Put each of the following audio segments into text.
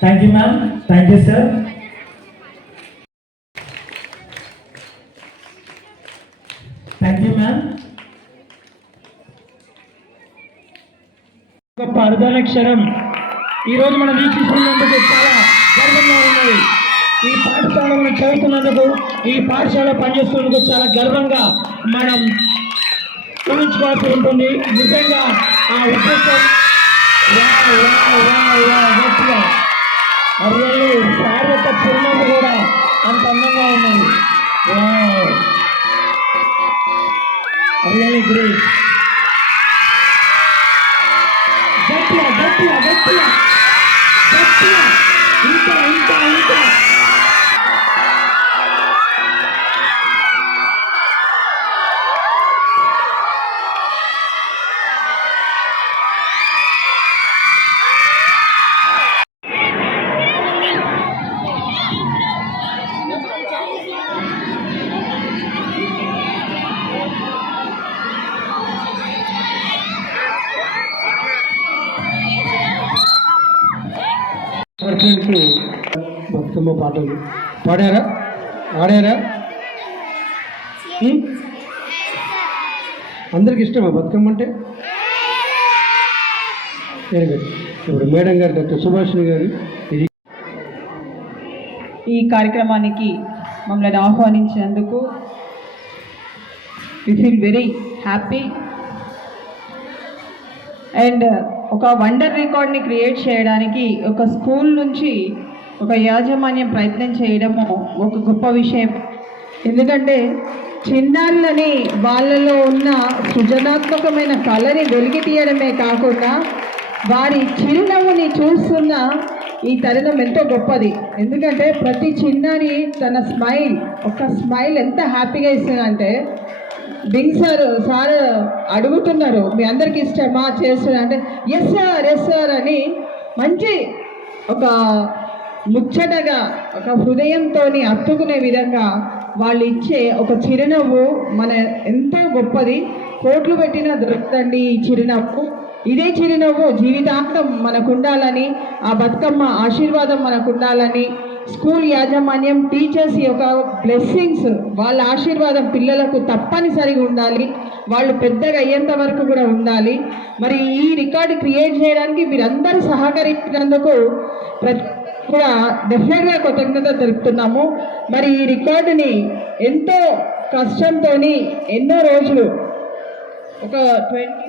Thank you ma'am thank you sir thank you ma'am గొప్ప అరుదైన క్షణం. ఈరోజు మనం వీక్షిస్తున్నందుకు చాలా గర్వంగా ఉన్నది. ఈ పాఠశాలను చదువుతున్నందుకు ఈ పాఠశాల పనిచేస్తున్నందుకు చాలా గర్వంగా మనం ఊహించుకోవాల్సి ఉంటుంది. నిజంగా ఆ ఉద్దేశం గట్టిగా గట్టిగా గట్టిగా గట్టిగా ఇంకా ఇంకా ఇంకా ఫ్రెండ్స్ బతుకమ్మ పాటలు. పాడారా? ఆడారా? అందరికి ఇష్టమా బతుకమ్మ అంటే? ఇప్పుడు మేడం గారు డాక్టర్ సుభాషిణి గారు ఇది ఈ కార్యక్రమానికి మమ్మల్ని ఆహ్వానించినందుకు we feel very happy and ఒక వండర్ రికార్డ్ని క్రియేట్ చేయడానికి ఒక స్కూల్ నుంచి ఒక యాజమాన్యం ప్రయత్నం చేయడము ఒక గొప్ప విషయం. ఎందుకంటే చిన్నారులని వాళ్ళలో ఉన్న సృజనాత్మకమైన కళని వెలికి తీయడమే కాకుండా వారి చిరునవ్వుని చూస్తున్న ఈ తరుణం ఎంతో గొప్పది. ఎందుకంటే ప్రతి చిన్నారి తన స్మైల్ ఒక స్మైల్ ఎంత హ్యాపీగా ఇస్తుందంటే డింగ్ సార్ సార్ అడుగుతున్నారు. మీ అందరికి ఇష్టమా చేస్తున్నా అంటే ఎస్ సార్ ఎస్ సార్ అని మంచి ఒక ముచ్చటగా ఒక హృదయంతో అత్తుకునే విధంగా వాళ్ళు ఇచ్చే ఒక చిరునవ్వు మన ఎంతో గొప్పది. కోట్లు పెట్టినా దొరుకుతండి ఈ చిరునవ్వు. ఇదే చిరునవ్వు జీవితాంతం మనకు ఉండాలని ఆ బతుకమ్మ ఆశీర్వాదం మనకు ఉండాలని స్కూల్ యాజమాన్యం టీచర్స్ యొక్క బ్లెస్సింగ్స్ వాళ్ళ ఆశీర్వాదం పిల్లలకు తప్పనిసరిగా ఉండాలి. వాళ్ళు పెద్దగా అయ్యేంత వరకు కూడా ఉండాలి. మరి ఈ రికార్డు క్రియేట్ చేయడానికి మీరందరూ సహకరించినందుకు ప్రతి కూడా డెఫినెట్గా కృతజ్ఞత తెలుపుతున్నాము. మరి ఈ రికార్డుని ఎంతో కష్టంతో ఎన్నో రోజులు ఒక ట్వంటీ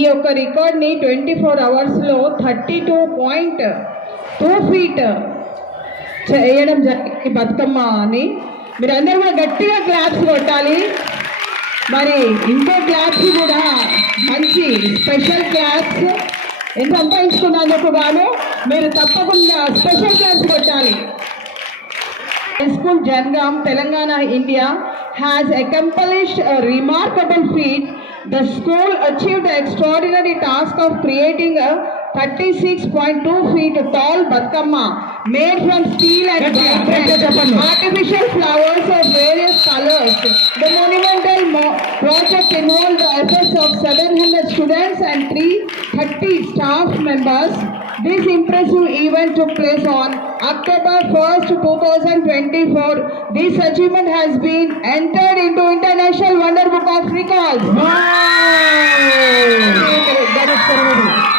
ఈ యొక్క రికార్డ్ని ట్వంటీ ఫోర్ అవర్స్లో thirty two point two feet చేయడం జరిగింది బతుకమ్మ అని. మీరు అందరూ కూడా గట్టిగా క్లాప్స్ కొట్టాలి. మరి ఇంకో క్లాప్స్ కూడా మంచి స్పెషల్ క్లాప్స్ ఎంత సంపాదించుకున్నందుకు గాను మీరు తప్పకుండా స్పెషల్ క్లాప్స్ కొట్టాలి. High School Telangana India India has accomplished a. The school achieved the extraordinary task of creating a 36.2 feet tall Batkama made from steel and vibrant artificial flowers of various colors. The monumental mo- project involved the efforts of 700 students and 330 staff members. This impressive event took place on October 1st, 2024. This achievement has been entered into International Wonder Book of Records. Wow! That is correct.